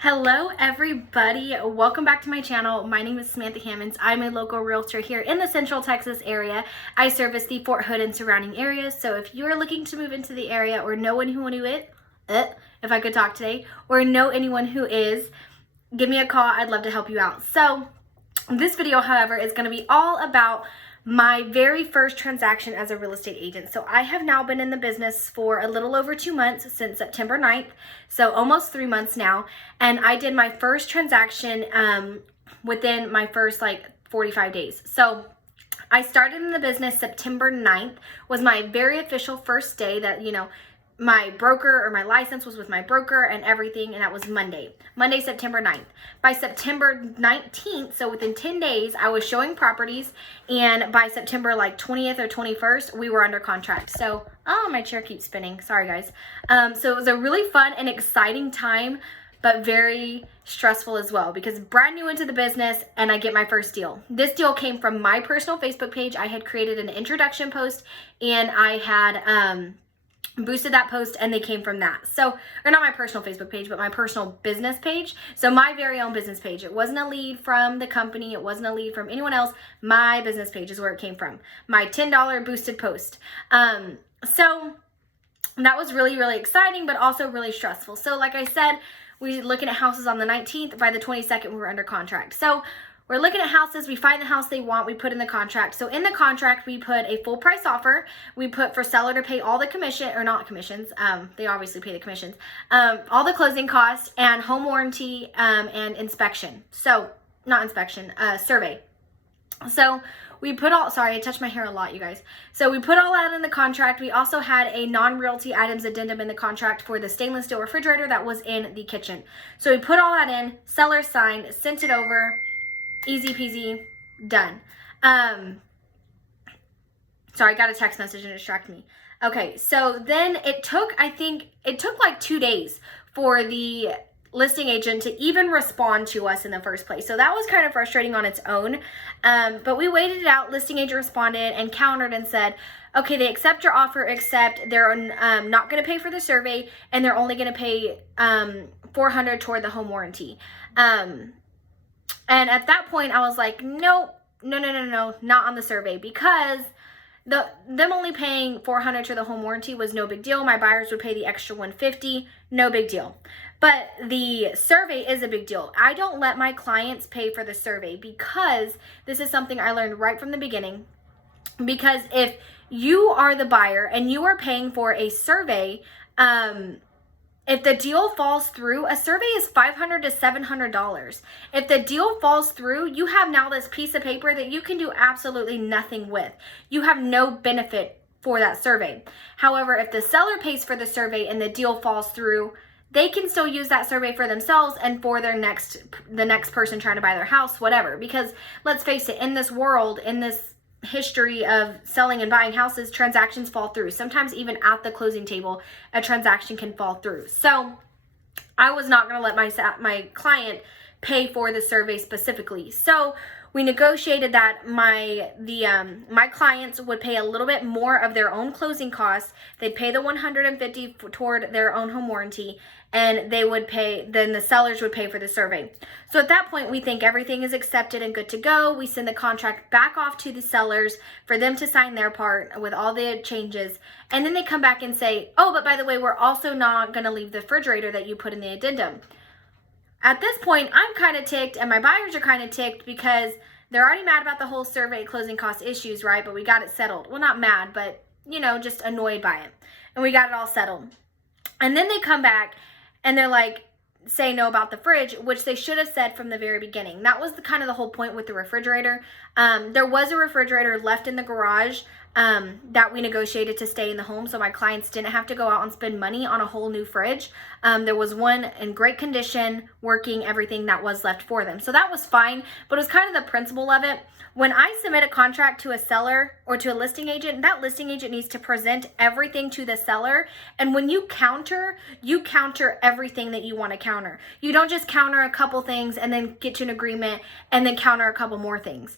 Hello everybody, welcome back to my channel. My name is Samantha Hammonds. I'm a local realtor here in the Central Texas area. I service the Fort Hood and surrounding areas, so if you're looking to move into the area or know anyone who is, if I could talk today, or know anyone who is, give me a call. I'd love to help you out. So this video, however, is going to be all about my very first transaction as a real estate agent. So I have now been in the business for a little over 2 months, since September 9th, so almost 3 months now. And I did my first transaction within my first 45 days. So I started in the business September 9th, was my very official first day that, my broker or my license was with my broker and everything, and that was Monday, September 9th. By September 19th, so within 10 days, I was showing properties, and by September 20th or 21st, we were under contract. So, oh, my chair keeps spinning. Sorry, guys. So it was a really fun and exciting time, but very stressful as well, because brand new into the business and I get my first deal. This deal came from my personal Facebook page. I had created an introduction post, and I had boosted that post, and they came from that. So, or not my personal Facebook page, but my personal business page. So my very own business page. It wasn't a lead from the company. It wasn't a lead from anyone else. My business page is where it came from. My $10 boosted post. So that was really, really exciting, but also really stressful. So like I said, we were looking at houses on the 19th. By the 22nd, we were under contract. So we're looking at houses, we find the house they want, we put in the contract. So in the contract, we put a full price offer. We put for seller to pay all the commission, or not commissions, they obviously pay the commissions, all the closing costs, and home warranty, and inspection. So, not inspection, survey. So we put all, sorry, I touched my hair a lot, you guys. So we put all that in the contract. We also had a non-realty items addendum in the contract for the stainless steel refrigerator that was in the kitchen. So we put all that in, seller signed, sent it over. Easy peasy, done. Sorry, I got a text message and it distracted me. Okay, so then it took like 2 days for the listing agent to even respond to us in the first place. So that was kind of frustrating on its own. But we waited it out. Listing agent responded and countered and said, okay, they accept your offer, except they're not going to pay for the survey, and they're only going to pay $400 toward the home warranty. And at that point, I was like, nope, no, not on the survey, because them only paying $400 to the home warranty was no big deal. My buyers would pay the extra $150, no big deal. But the survey is a big deal. I don't let my clients pay for the survey, because this is something I learned right from the beginning. Because if you are the buyer and you are paying for a survey, if the deal falls through, a survey is $500 to $700. If the deal falls through, you have now this piece of paper that you can do absolutely nothing with. You have no benefit for that survey. However, if the seller pays for the survey and the deal falls through, they can still use that survey for themselves and for the next person trying to buy their house, whatever. Because let's face it, in this world, in this history of selling and buying houses, transactions fall through. Sometimes even at the closing table, a transaction can fall through. So I was not going to let my client pay for the survey specifically. So we negotiated that my clients would pay a little bit more of their own closing costs. They'd pay the $150 toward their own home warranty, and then the sellers would pay for the survey. So at that point, we think everything is accepted and good to go. We send the contract back off to the sellers for them to sign their part with all the changes. And then they come back and say, oh, but by the way, we're also not going to leave the refrigerator that you put in the addendum. At this point, I'm kind of ticked, and my buyers are kind of ticked, because they're already mad about the whole survey closing cost issues, right? But we got it settled. Well, not mad, but, just annoyed by it. And we got it all settled. And then they come back and they're like, say no about the fridge, which they should have said from the very beginning. That was kind of the whole point with the refrigerator. There was a refrigerator left in the garage that we negotiated to stay in the home, so my clients didn't have to go out and spend money on a whole new fridge. There was one in great condition, working, everything that was left for them. So that was fine, but it was kind of the principle of it. When I submit a contract to a seller or to a listing agent, that listing agent needs to present everything to the seller. And when you counter everything that you want to counter. You don't just counter a couple things and then get to an agreement and then counter a couple more things.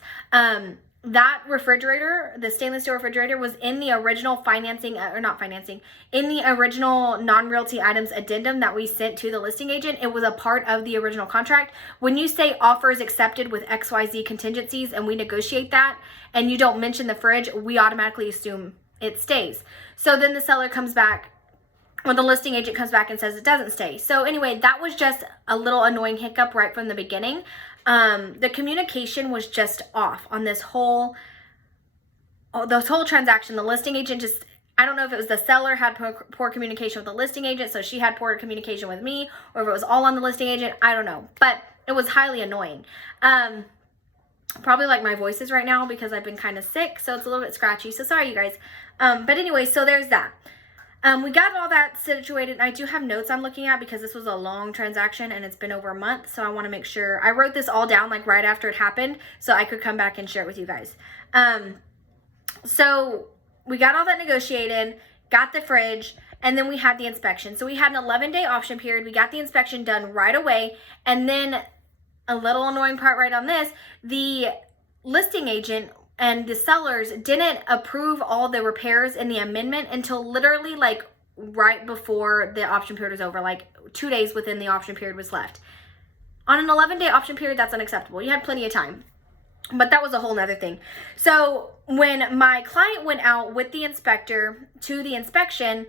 that refrigerator, the stainless steel refrigerator, was in the original in the original non-realty items addendum that we sent to the listing agent. It was a part of the original contract. When you say offers accepted with XYZ contingencies and we negotiate that and you don't mention the fridge, we automatically assume it stays. So then the seller comes back, or the listing agent comes back and says it doesn't stay. So anyway, that was just a little annoying hiccup right from the beginning. The communication was just off on this whole transaction. The listing agent just, I don't know if it was the seller had poor communication with the listing agent, so she had poor communication with me, or if it was all on the listing agent, I don't know. But it was highly annoying. Probably like my voice is right now because I've been kind of sick, so it's a little bit scratchy. So sorry, you guys. But anyway, so there's that. We got all that situated. I do have notes I'm looking at because this was a long transaction and it's been over a month. So I want to make sure I wrote this all down like right after it happened so I could come back and share it with you guys. So we got all that negotiated, got the fridge, and then we had the inspection. So we had an 11-day option period. We got the inspection done right away. And then a little annoying part right on this, the listing agent and the sellers didn't approve all the repairs in the amendment until literally like right before the option period was over, like 2 days within the option period was left. On an 11-day option period, that's unacceptable. You had plenty of time. But that was a whole nother thing. So when my client went out with the inspector to the inspection,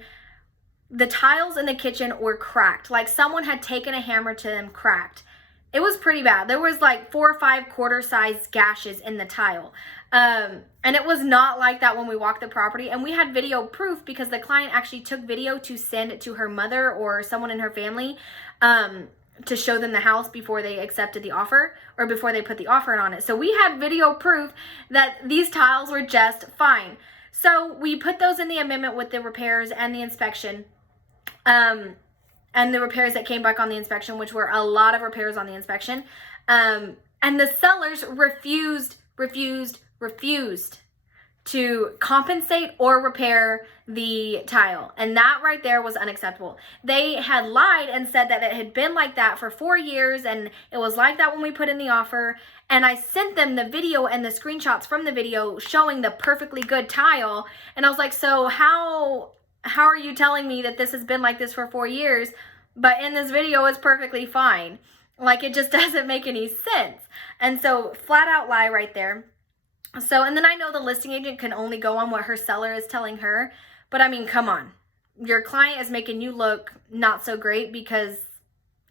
the tiles in the kitchen were cracked. Like someone had taken a hammer to them, cracked. It was pretty bad. There was like 4 or 5 quarter-sized gashes in the tile. And it was not like that when we walked the property. And we had video proof because the client actually took video to send to her mother or someone in her family to show them the house before they accepted the offer or before they put the offer on it. So we had video proof that these tiles were just fine. So we put those in the amendment with the repairs and the inspection. And the repairs that came back on the inspection, which were a lot of repairs on the inspection. And the sellers refused to compensate or repair the tile. And that right there was unacceptable. They had lied and said that it had been like that for 4 years and it was like that when we put in the offer. And I sent them the video and the screenshots from the video showing the perfectly good tile. And I was like, so how are you telling me that this has been like this for 4 years, but in this video it's perfectly fine? Like, it just doesn't make any sense. And so flat out lie right there. So, and then I know the listing agent can only go on what her seller is telling her, but I mean, come on. Your client is making you look not so great because,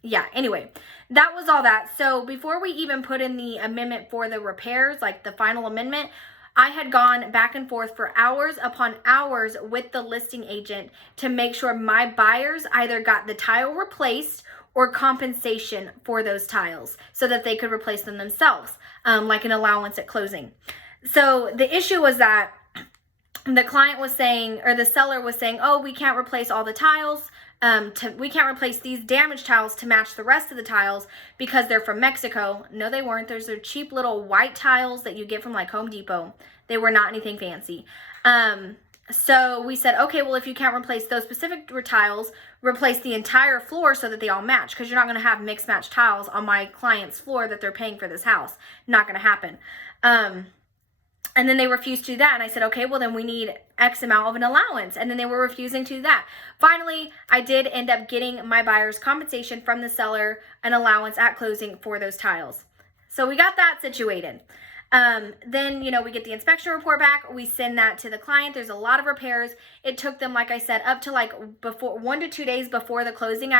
yeah, anyway, that was all that. So before we even put in the amendment for the repairs, like the final amendment, I had gone back and forth for hours upon hours with the listing agent to make sure my buyers either got the tile replaced or compensation for those tiles so that they could replace them themselves, like an allowance at closing. So the issue was that the client was saying, or the seller was saying, oh, we can't replace all the tiles. We can't replace these damaged tiles to match the rest of the tiles because they're from Mexico. No, they weren't. Those are cheap little white tiles that you get from like Home Depot. They were not anything fancy. So we said, okay, well, if you can't replace those specific tiles, replace the entire floor so that they all match, because you're not going to have mixed match tiles on my client's floor that they're paying for this house. Not going to happen. And then they refused to do that. And I said, okay, well, then we need X amount of an allowance. And then they were refusing to do that. Finally, I did end up getting my buyer's compensation from the seller, an allowance at closing for those tiles. So we got that situated. Then, we get the inspection report back. We send that to the client. There's a lot of repairs. It took them, like I said, up to like 1 to 2 days before the closing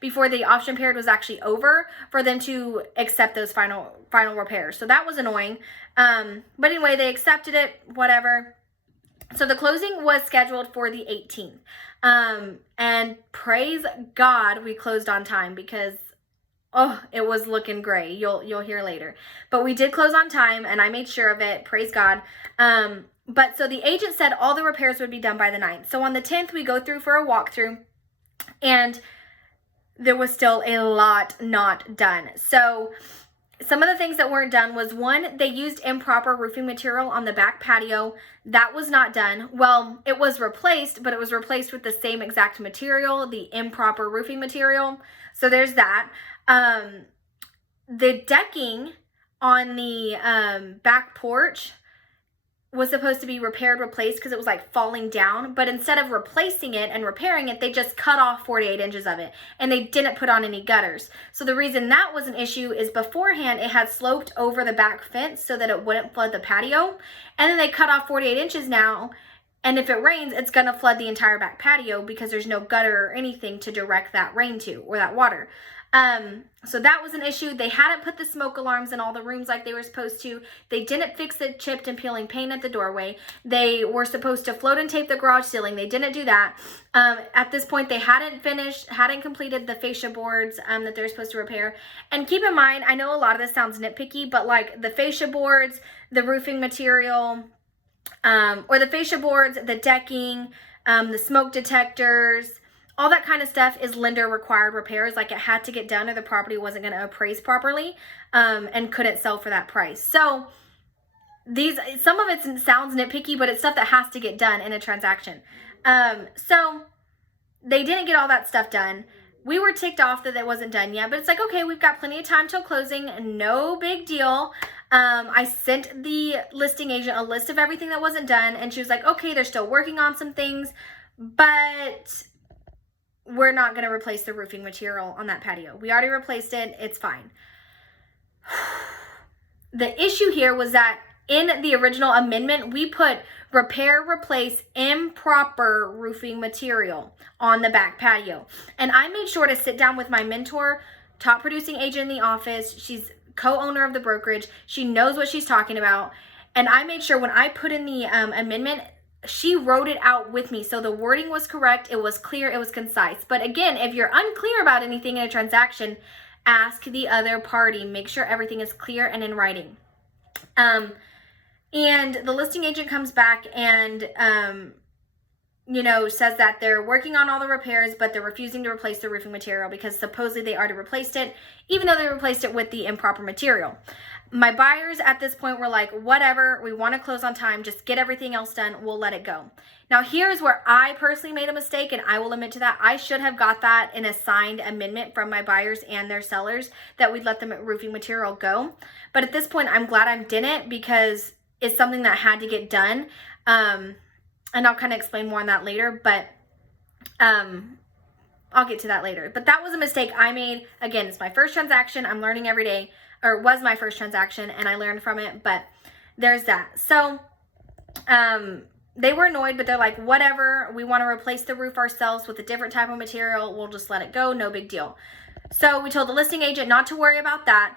before the option period was actually over for them to accept those final repairs. So that was annoying. But anyway, they accepted it, whatever. So the closing was scheduled for the 18th. And praise God, we closed on time because it was looking gray. You'll hear later. But we did close on time and I made sure of it. Praise God. But so the agent said all the repairs would be done by the 9th. So on the 10th, we go through for a walkthrough and there was still a lot not done. So some of the things that weren't done was, one, they used improper roofing material on the back patio. That was not done. Well, it was replaced, but it was replaced with the same exact material, the improper roofing material. So there's that. The decking on the back porch was supposed to be repaired, replaced, because it was like falling down. But instead of replacing it and repairing it, they just cut off 48 inches of it, and they didn't put on any gutters. So the reason that was an issue is beforehand it had sloped over the back fence so that it wouldn't flood the patio, and then they cut off 48 inches now, and if it rains, it's going to flood the entire back patio because there's no gutter or anything to direct that rain to, or that water. So that was an issue. They hadn't put the smoke alarms in all the rooms like they were supposed to. They didn't fix the chipped and peeling paint at the doorway. They were supposed to float and tape the garage ceiling. They didn't do that. At this point, they hadn't completed the fascia boards that they're supposed to repair. And keep in mind, I know a lot of this sounds nitpicky, but like the fascia boards, the roofing material, or the fascia boards, the decking, the smoke detectors, all that kind of stuff is lender required repairs. Like it had to get done or the property wasn't going to appraise properly, and couldn't sell for that price. So some of it sounds nitpicky, but it's stuff that has to get done in a transaction. So they didn't get all that stuff done. We were ticked off that it wasn't done yet, but it's like, okay, we've got plenty of time till closing. No big deal. I sent the listing agent a list of everything that wasn't done, and she was like, okay, they're still working on some things, but we're not going to replace the roofing material on that patio. We already replaced it. It's fine. The issue here was that in the original amendment, we put repair, replace improper roofing material on the back patio. And I made sure to sit down with my mentor, top producing agent in the office. She's co-owner of the brokerage. She knows what she's talking about. And I made sure when I put in the amendment, she wrote it out with me. So the wording was correct. It was clear. It was concise. But again, if you're unclear about anything in a transaction, ask the other party. Make sure everything is clear and in writing. And the listing agent comes back and, says that they're working on all the repairs, but they're refusing to replace the roofing material because supposedly they already replaced it, even though they replaced it with the improper material. My buyers at this point were like, whatever, we want to close on time. Just get everything else done. We'll let it go. Now, here's where I personally made a mistake, and I will admit to that. I should have got that in a signed amendment from my buyers and their sellers that we'd let the roofing material go. But at this point, I'm glad I didn't because it's something that had to get done. And I'll kind of explain more on that later, but I'll get to that later. But that was a mistake I made. Again, it's my first transaction. I'm learning every day. Or was my first transaction, and I learned from it, but there's that. So they were annoyed, but they're like, whatever, we want to replace the roof ourselves with a different type of material. We'll just let it go. No big deal. So we told the listing agent not to worry about that,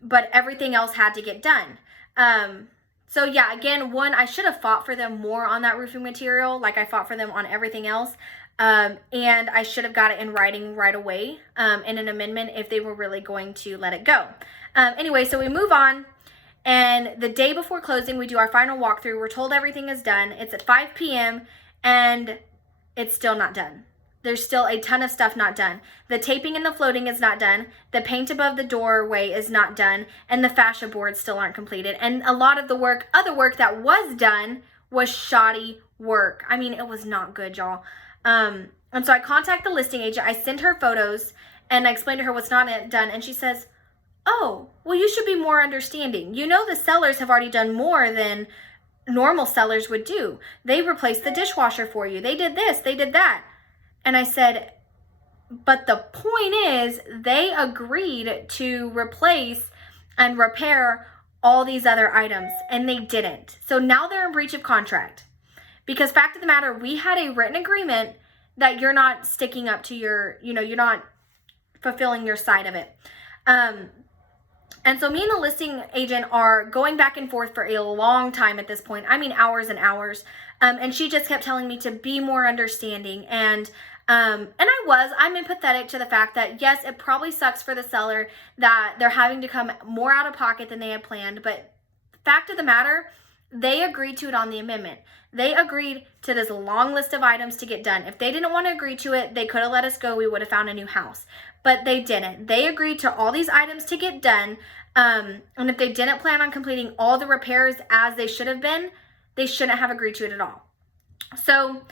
but everything else had to get done. So yeah, again, I should have fought for them more on that roofing material like I fought for them on everything else. And I should have got it in writing right away, in an amendment if they were really going to let it go. Anyway, so we move on, and the day before closing, we do our final walkthrough. We're told everything is done. It's at 5 p.m. and it's still not done. There's still a ton of stuff not done. The taping and the floating is not done. The paint above the doorway is not done, and the fascia boards still aren't completed. And a lot of the other work that was done was shoddy work. I mean, it was not good, y'all. And so I contact the listing agent. I send her photos and I explain to her what's not done. And she says, oh, well, you should be more understanding. You know, the sellers have already done more than normal sellers would do. They replaced the dishwasher for you. They did this, they did that. And I said, but the point is they agreed to replace and repair all these other items, and they didn't. So now they're in breach of contract. Because fact of the matter, we had a written agreement that you're not sticking up to you're not fulfilling your side of it. And so me and the listing agent are going back and forth for a long time at this point. I mean, hours and hours. And she just kept telling me to be more understanding. And I'm empathetic to the fact that, yes, it probably sucks for the seller that they're having to come more out of pocket than they had planned. But fact of the matter, they agreed to it on the amendment. They agreed to this long list of items to get done. If they didn't want to agree to it, they could have let us go. We would have found a new house. But they didn't. They agreed to all these items to get done. And if they didn't plan on completing all the repairs as they should have been, they shouldn't have agreed to it at all. So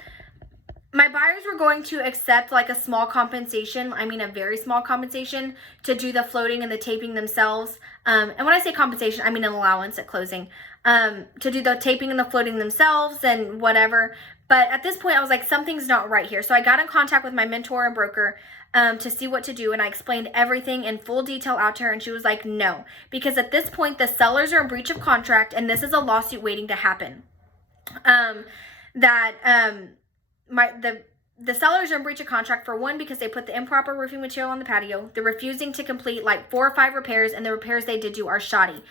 my buyers were going to accept like a small compensation, I mean a very small compensation, to do the floating and the taping themselves. And when I say compensation, I mean an allowance at closing, to do the taping and the floating themselves and whatever. But at this point, I was like, something's not right here. So I got in contact with my mentor and broker to see what to do. And I explained everything in full detail out to her. And she was like, no, because at this point, the sellers are in breach of contract and this is a lawsuit waiting to happen. The sellers are in breach of contract, for one, because they put the improper roofing material on the patio. They're refusing to complete like 4 or 5 repairs, and the repairs they did do are shoddy.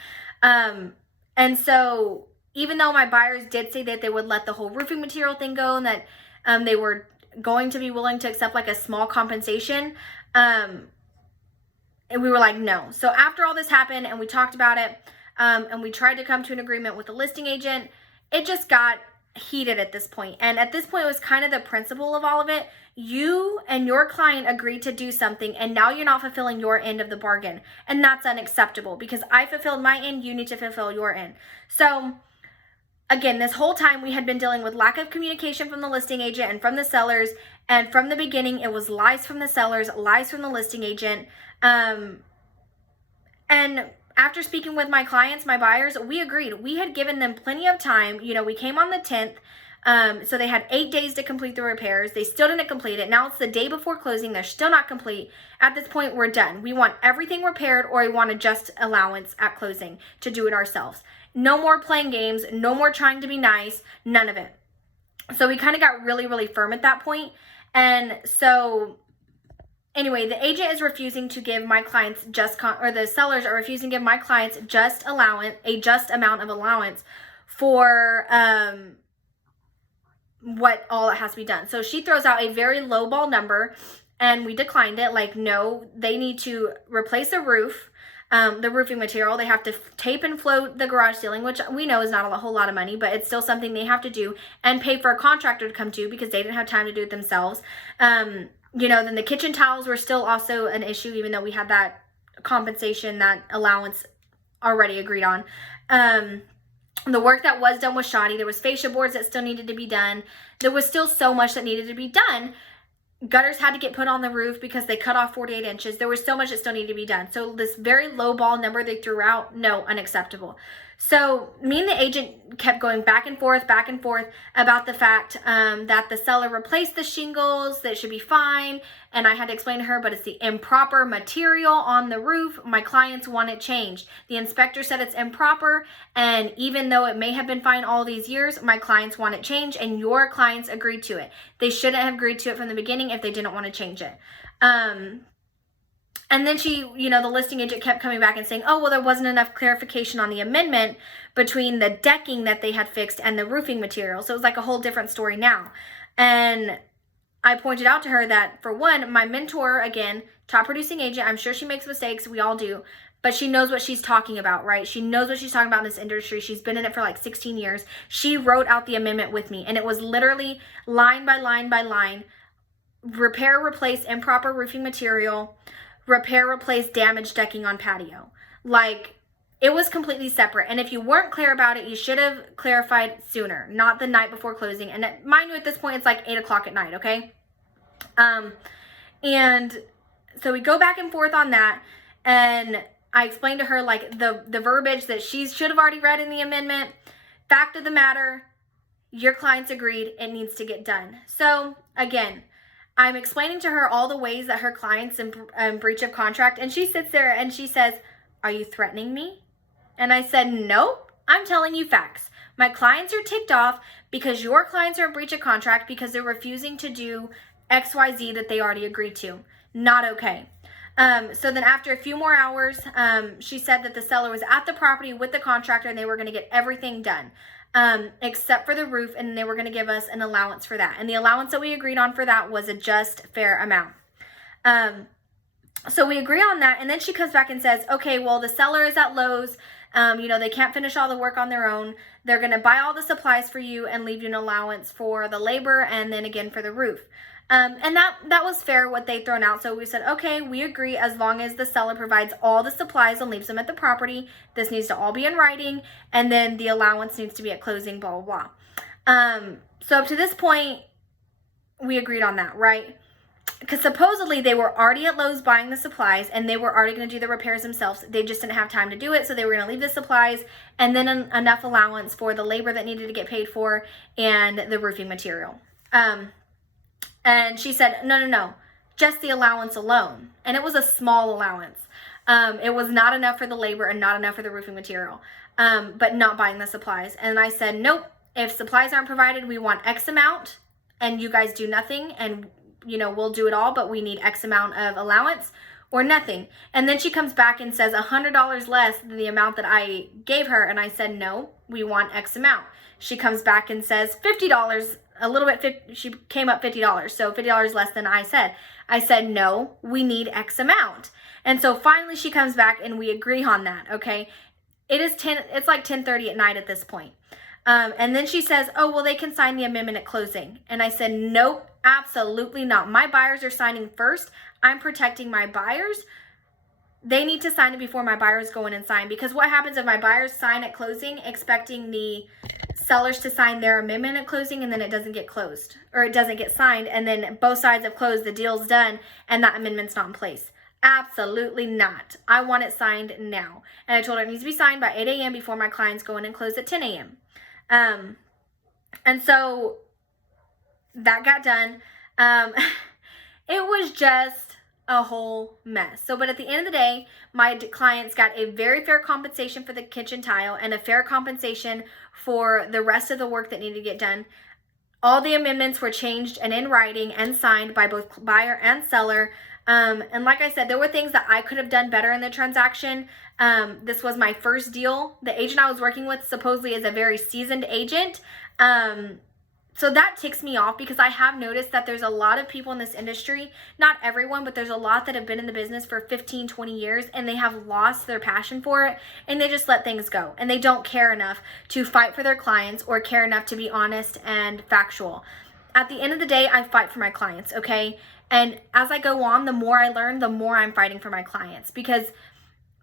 And so even though my buyers did say that they would let the whole roofing material thing go and that they were going to be willing to accept like a small compensation, and we were like, no. So after all this happened and we talked about it, and we tried to come to an agreement with the listing agent, it just got heated at this point. And at this point, it was kind of the principle of all of it. You and your client agreed to do something, and now you're not fulfilling your end of the bargain. And that's unacceptable, because I fulfilled my end, you need to fulfill your end. So again, this whole time we had been dealing with lack of communication from the listing agent and from the sellers. And from the beginning, it was lies from the sellers, lies from the listing agent. And after speaking with my clients, my buyers, we agreed. We had given them plenty of time. You know, we came on the 10th. So they had 8 days to complete the repairs. They still didn't complete it. Now it's the day before closing. They're still not complete. At this point, we're done. We want everything repaired, or we want a just allowance at closing to do it ourselves. No more playing games. No more trying to be nice. None of it. So we kind of got really, really firm at that point. And so anyway, the agent is refusing to give my clients the sellers are refusing to give my clients a just amount of allowance for what all that has to be done. So she throws out a very low ball number, and we declined it. Like, no, they need to replace the roof, the roofing material. They have to tape and float the garage ceiling, which we know is not a whole lot of money, but it's still something they have to do, and pay for a contractor to come to, because they didn't have time to do it themselves. You know, then the kitchen towels were still also an issue, even though we had that compensation, that allowance already agreed on. The work that was done was shoddy. There was fascia boards that still needed to be done. There was still so much that needed to be done. Gutters had to get put on the roof because they cut off 48 inches. There was so much that still needed to be done. So this very low ball number they threw out, no, unacceptable. So me and the agent kept going back and forth about the fact that the seller replaced the shingles, that it should be fine. And I had to explain to her, but it's the improper material on the roof. My clients want it changed. The inspector said it's improper. And even though it may have been fine all these years, my clients want it changed, and your clients agreed to it. They shouldn't have agreed to it from the beginning if they didn't want to change it. And then she, you know, the listing agent kept coming back and saying, oh, well, there wasn't enough clarification on the amendment between the decking that they had fixed and the roofing material. So it was like a whole different story now. And I pointed out to her that, for one, my mentor, again, top producing agent, I'm sure she makes mistakes. We all do. But she knows what she's talking about, right? She knows what she's talking about in this industry. She's been in it for like 16 years. She wrote out the amendment with me. And it was literally line by line by line. Repair, replace improper roofing material. Repair, replace damaged decking on patio. Like, it was completely separate. And if you weren't clear about it, you should have clarified sooner, not the night before closing. And mind you, at this point, it's like 8 o'clock at night, okay? And so we go back and forth on that. And I explained to her, like, the verbiage that she should have already read in the amendment. Fact of the matter, your clients agreed, it needs to get done. So, again, I'm explaining to her all the ways that her client's in breach of contract, and she sits there and she says, are you threatening me? And I said, nope, I'm telling you facts. My clients are ticked off because your clients are in breach of contract because they're refusing to do XYZ that they already agreed to. Not okay. So then after a few more hours, she said that the seller was at the property with the contractor and they were going to get everything done. Except for the roof, and they were going to give us an allowance for that. And the allowance that we agreed on for that was a just fair amount. So we agree on that, and then she comes back and says, okay, well, the seller is at Lowe's. You know, they can't finish all the work on their own. They're going to buy all the supplies for you and leave you an allowance for the labor and then again for the roof. And that was fair, what they'd thrown out. So we said, okay, we agree as long as the seller provides all the supplies and leaves them at the property. This needs to all be in writing. And then the allowance needs to be at closing, blah, blah, blah. So up to this point, we agreed on that, right? Because supposedly they were already at Lowe's buying the supplies and they were already going to do the repairs themselves. They just didn't have time to do it, so they were going to leave the supplies and then enough allowance for the labor that needed to get paid for and the roofing material. And she said, no, just the allowance alone. And it was a small allowance. It was not enough for the labor and not enough for the roofing material, but not buying the supplies. And I said, nope, if supplies aren't provided, we want X amount and you guys do nothing, and we'll do it all, but we need X amount of allowance or nothing. And then she comes back and says $100 less than the amount that I gave her. And I said, no, we want X amount. She comes back and says $50, a little bit, she came up $50. So $50 less than I said. I said, no, we need X amount. And so finally she comes back and we agree on that. Okay. It's like 10:30 at night at this point. And then she says, oh, well, they can sign the amendment at closing. And I said, nope, absolutely not. My buyers are signing first. I'm protecting my buyers. They need to sign it before my buyers go in and sign. Because what happens if my buyers sign at closing, expecting the sellers to sign their amendment at closing, and then it doesn't get closed, or it doesn't get signed, and then both sides have closed, the deal's done, and that amendment's not in place? Absolutely not. I want it signed now. And I told her it needs to be signed by 8 a.m. before my clients go in and close at 10 a.m. And so that got done. It was just a whole mess. So, but at the end of the day, my clients got a very fair compensation for the kitchen tile and a fair compensation for the rest of the work that needed to get done. All the amendments were changed and in writing and signed by both buyer and seller. And like I said, there were things that I could have done better in the transaction. This was my first deal. The agent I was working with supposedly is a very seasoned agent. So that ticks me off, because I have noticed that there's a lot of people in this industry, not everyone, but there's a lot that have been in the business for 15, 20 years, and they have lost their passion for it, and they just let things go, and they don't care enough to fight for their clients or care enough to be honest and factual. At the end of the day, I fight for my clients, okay? And as I go on, the more I learn, the more I'm fighting for my clients, because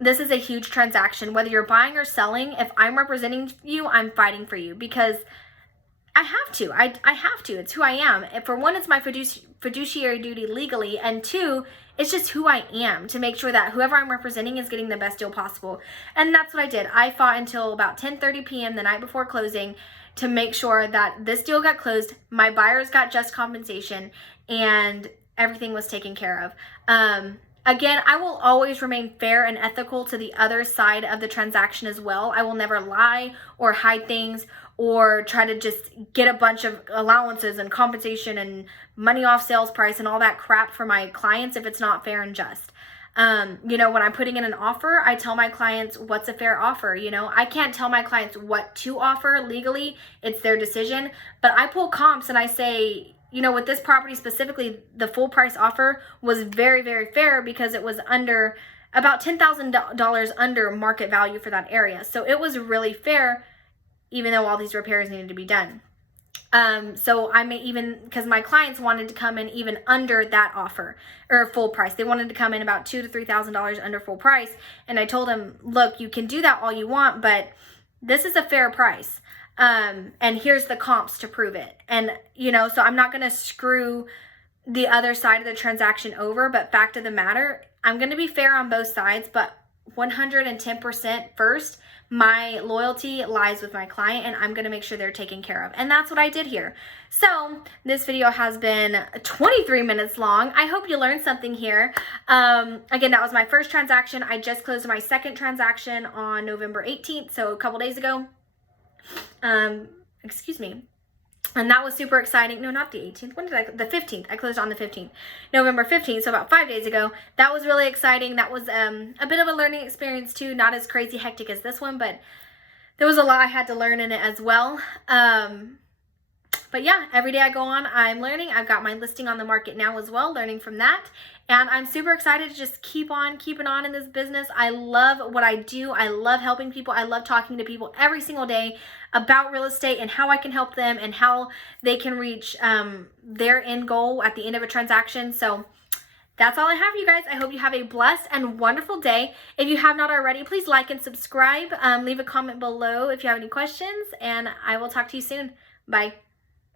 this is a huge transaction. Whether you're buying or selling, if I'm representing you, I'm fighting for you, because I have to. I have to. It's who I am. And for one, it's my fiduciary duty legally, and two, it's just who I am, to make sure that whoever I'm representing is getting the best deal possible. And that's what I did. I fought until about 10:30 p.m. the night before closing to make sure that this deal got closed, my buyers got just compensation, and everything was taken care of. Again, I will always remain fair and ethical to the other side of the transaction as well. I will never lie or hide things or try to just get a bunch of allowances and compensation and money off sales price and all that crap for my clients if it's not fair and just. When I'm putting in an offer, I tell my clients what's a fair offer. I can't tell my clients what to offer legally. It's their decision. But I pull comps and I say, with this property specifically, the full price offer was very, very fair, because it was under about $10,000 under market value for that area. So it was really fair, even though all these repairs needed to be done. So I may even, because my clients wanted to come in even under that offer, or full price. They wanted to come in about $2,000 to $3,000 under full price. And I told them, look, you can do that all you want, but this is a fair price. And here's the comps to prove it. And, so I'm not going to screw the other side of the transaction over, but fact of the matter, I'm going to be fair on both sides, but 110% first, my loyalty lies with my client, and I'm going to make sure they're taken care of. And that's what I did here. So this video has been 23 minutes long. I hope you learned something here. Again, that was my first transaction. I just closed my second transaction on November 18th, so a couple days ago. Excuse me. And that was super exciting. No, not the 18th. When did the 15th. I closed on the 15th. November 15th, so about 5 days ago. That was really exciting. That was a bit of a learning experience too. Not as crazy hectic as this one, but there was a lot I had to learn in it as well. But yeah, every day I go on, I'm learning. I've got my listing on the market now as well, learning from that. And I'm super excited to just keep on keeping on in this business. I love what I do. I love helping people. I love talking to people every single day about real estate and how I can help them and how they can reach their end goal at the end of a transaction. So that's all I have, you guys. I hope you have a blessed and wonderful day. If you have not already, please like and subscribe. Leave a comment below if you have any questions, and I will talk to you soon. Bye.